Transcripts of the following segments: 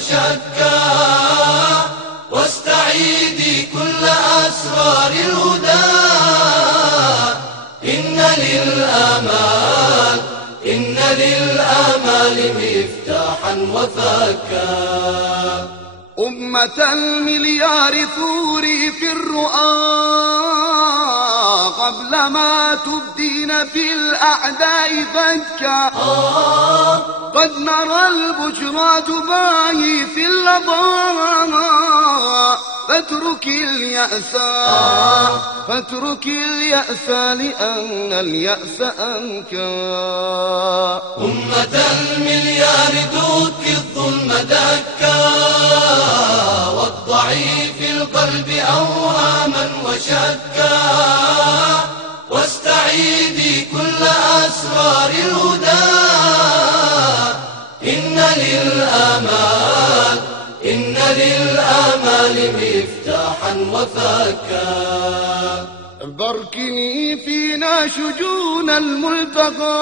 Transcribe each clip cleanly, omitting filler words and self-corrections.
وشكا، واستعيدي كل أسرار الهدى. إن للآمال مفتاحا وفكا. أمة المليار ثوري في الرؤى قبل ما تبدين في الأعداء فكا. قد نرى البشرى تباهي في اللظى، فاترك اليأس لأن اليأس أنكى. أمة المليار دك الظلم دكا، والضعيف القلب أوهاما وشكا، واستعيدي كل أسرار الهدى. إن للآمال مفتاحا وفكا. باركني فينا شجون الملتقى،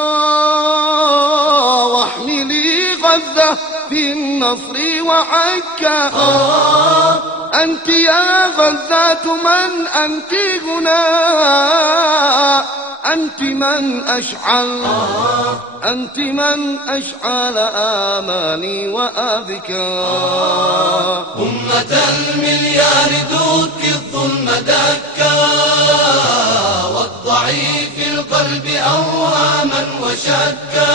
واحملي غزة في النصر وعكا. أنت يا غزة من أنت هنا، أنت من أشعل آمالي وأبكى. أمة المليار دك الظلم دكا، والضعيف القلب أوهاما وشكا،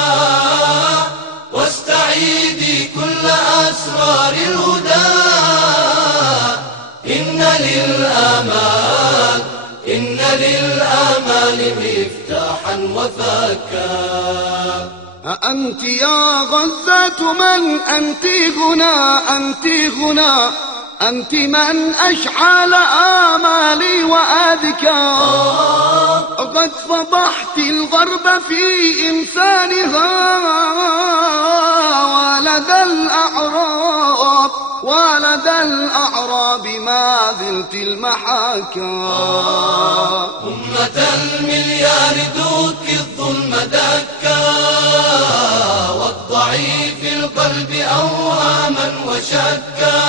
واستعيدي كل أسرار الهدى. إن للآمال مفتاحا وفكا. أنت يا غزة من أنت هنا، أنت من أشعل آمالي وأذكى. قد فضحت الغرب في إنسانها، ولدى الأعراب ما زلت المحاكا. أمة المليار دك الظلم دكا، والضعيف القلب أوهاما وشكا،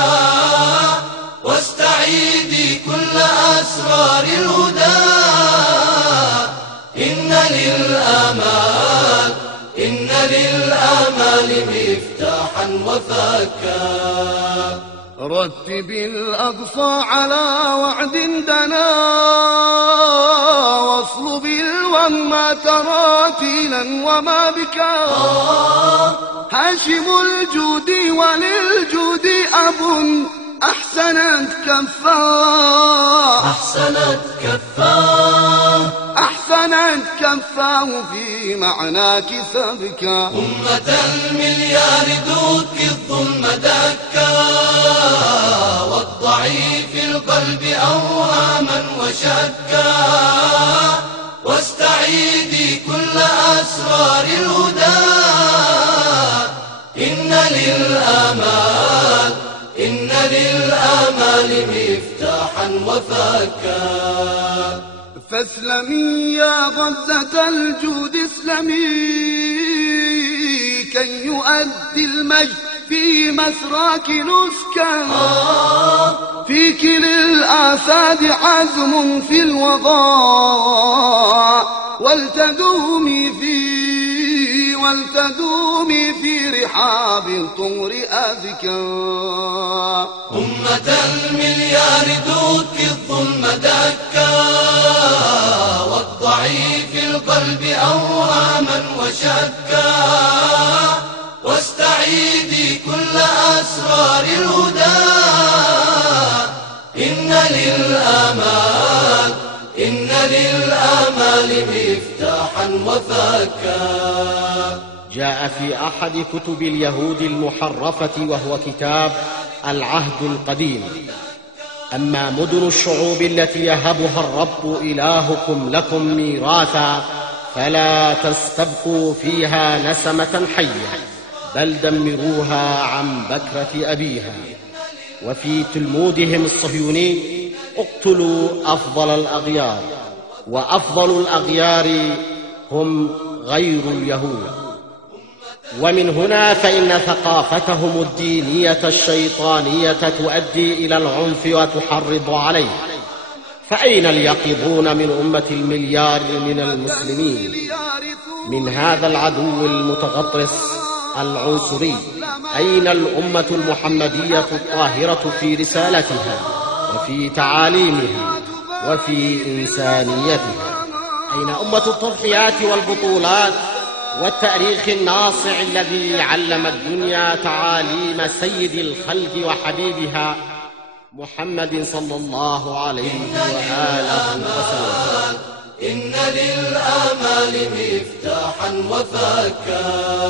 واستعيدي كل أسرار الهدى. إن للآمال مفتاحا وفكا. رتب الأقصى على وعد دنا، واصلب الوهم تراتيلا وما بكى. هاشم الجود وللجود أب، أحسنت كفاه في معناك سبكا. أمة المليار دك الظلم دكا، والضعيف القلب أوهاما وشكا، واستعيدي كل أسرار الهدى. إن للآمال مفتاحا وفكا. فاسلمي يا غزة الجود اسلمي، كي يؤدي المجد في مسراك نسكا. فيك للآساد عزم في الوغاء، ولتدومي في رحاب الطور أذكى. أمة المليار دك الظلم دكا، والضعيف القلب أوهاما وشكا، واستعيدي كل أسرار الهدى. إن للآمال مفتاحا وفكا. جاء في أحد كتب اليهود المحرفة وهو كتاب العهد القديم: أما مدن الشعوب التي يهبها الرب إلهكم لكم ميراثا فلا تستبقوا فيها نسمة حية، بل دمروها عن بكرة أبيها. وفي تلمودهم الصهيوني: اقتلوا أفضل الأغيار، وأفضل الأغيار هم غير اليهود. ومن هنا فإن ثقافتهم الدينية الشيطانية تؤدي إلى العنف وتحرض عليه. فأين اليقظون من أمة المليار من المسلمين من هذا العدو المتغطرس العنصري؟ أين الأمة المحمدية الطاهرة في رسالتها وفي تعاليمها وفي إنسانيتها؟ أين أمة التضحيات والبطولات والتاريخ الناصع الذي علم الدنيا تعاليم سيد الخلق وحبيبها محمد صلى الله عليه وآله وسلم؟ إن للآمال مفتاحا وفكا